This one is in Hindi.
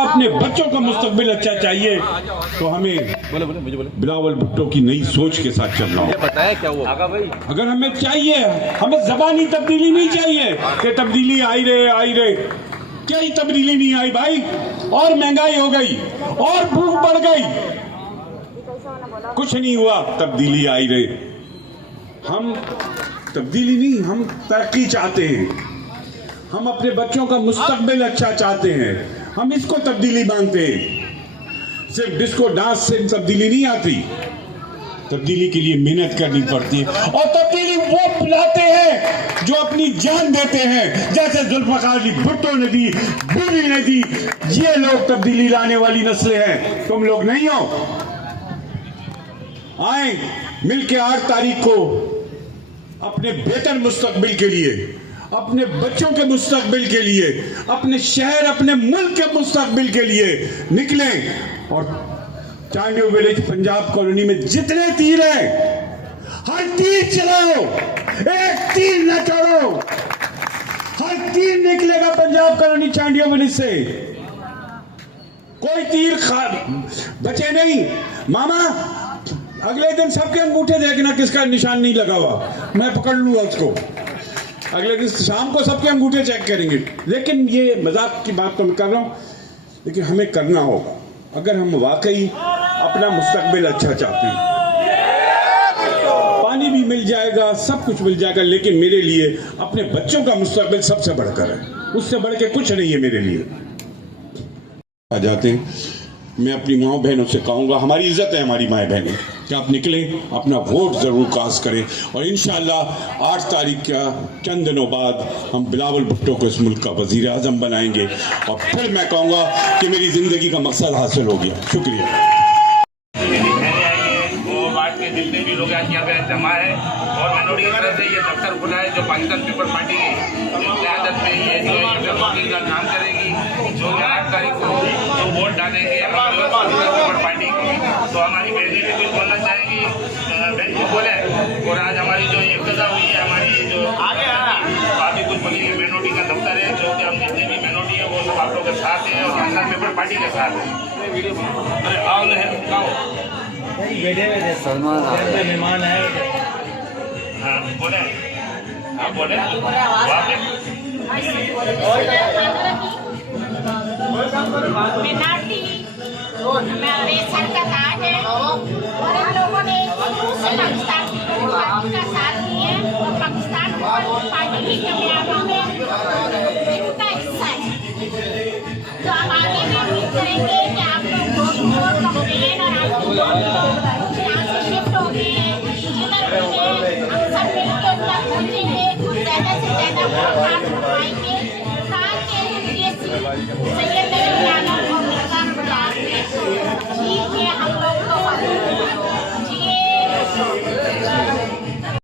अपने बच्चों का मुस्तकबिल अच्छा चाहिए तो हमें बिलावल भुट्टो की नई सोच के साथ चलना होगा। बताया क्या वो अगर हमें चाहिए, हमें ज़बानी तब्दीली नहीं चाहिए कि तब्दीली आई रहे क्या ही तब्दीली नहीं आई भाई। और महंगाई हो गई और भूख बढ़ गई, कुछ नहीं हुआ, तब्दीली आई रहे। हम तब्दीली नहीं, हम तरक्की चाहते हैं, हम अपने बच्चों का मुस्तकबिल अच्छा चाहते हैं, हम इसको तब्दीली मानते हैं। सिर्फ डिस्को डांस से तब्दीली नहीं आती, तब्दीली के लिए मेहनत करनी पड़ती है। और तब्दीली वो लाते हैं जो अपनी जान देते हैं, जैसे जुल्फ़िकार अली भुट्टो ने दी, बीवी ने दी। ये लोग तब्दीली लाने वाली नस्लें हैं, तुम लोग नहीं हो। आए मिलके 8 तारीख को अपने बेहतर मुस्तकबिल के लिए, अपने बच्चों के मुस्तकबिल के लिए, अपने शहर अपने मुल्क के मुस्तकबिल के लिए निकलें। और चांडियो विलेज पंजाब कॉलोनी में जितने तीर हैं, हर तीर चलाओ, एक तीर न छोड़ो। हर तीर निकलेगा पंजाब कॉलोनी चांडियो विलेज से, कोई तीर बचे नहीं। मामा अगले दिन सबके अंगूठे देखना किसका निशान नहीं लगा हुआ, मैं पकड़ लूंगा उसको। अगले दिन शाम को सबके अंगूठे चेक करेंगे। लेकिन ये मजाक की बात तो मैं कर रहा हूं, लेकिन हमें करना होगा अगर हम वाकई अपना मुस्तकबिल अच्छा चाहते हैं। पानी भी मिल जाएगा, सब कुछ मिल जाएगा, लेकिन मेरे लिए अपने बच्चों का मुस्तकबिल सबसे बढ़कर है, उससे बढ़ के कुछ नहीं है मेरे लिए। आ जाते हैं, मैं अपनी माँ बहनों से कहूँगा, हमारी इज्जत है हमारी माएँ बहनें, कि आप निकलें, अपना वोट ज़रूर कास्ट करें। और इंशाअल्लाह 8 तारीख का चंद दिनों बाद हम बिलावल भुट्टो को इस मुल्क का वज़ीर आज़म बनाएंगे। और फिर मैं कहूँगा कि मेरी ज़िंदगी का मकसद हासिल हो गया। शुक्रिया। जितने भी लोग यहाँ पे जमा है और मनोरी की तरफ से ये दफ्तर खुला है जो पाकिस्तान पीपल पार्टी की क़यादत में ये जो है का काम करेगी, जो 8 तारीख को जो वोट डालेंगे पीपल पार्टी की। तो हमारी बहनें भी कुछ बोलना चाहेंगी, बहन जी बोले। और आज हमारी जो इब्तिदा हुई है, हमारी जो आप भी कुछ बोलिए। मनोरी का दफ्तर है, जो कि हम जितने भी मनोरी है वो सब आप लोग के साथ हैं और पाकिस्तान पीपल पार्टी के साथ है। अरे आओ नहीं सलमान मेहमान है। हाँ बोले, आप बोले हमारे सर का ताज है और इन लोगों ने दूसरे पाकिस्तान की पार्टी का साथ दिया और पाकिस्तान पार्टी की कामयाबी में इनका हिस्सा है। तो हम आगे भी उम्मीद करेंगे कि आप लोग वोट कंप्लेन और आपकी यहाँ से शिफ्ट हो गए हैं, जिधर मुझे हम सब मिलकर उनका पहुँचेंगे, ज़्यादा से ज़्यादा वोट हाथ उठाएंगे ताकि ये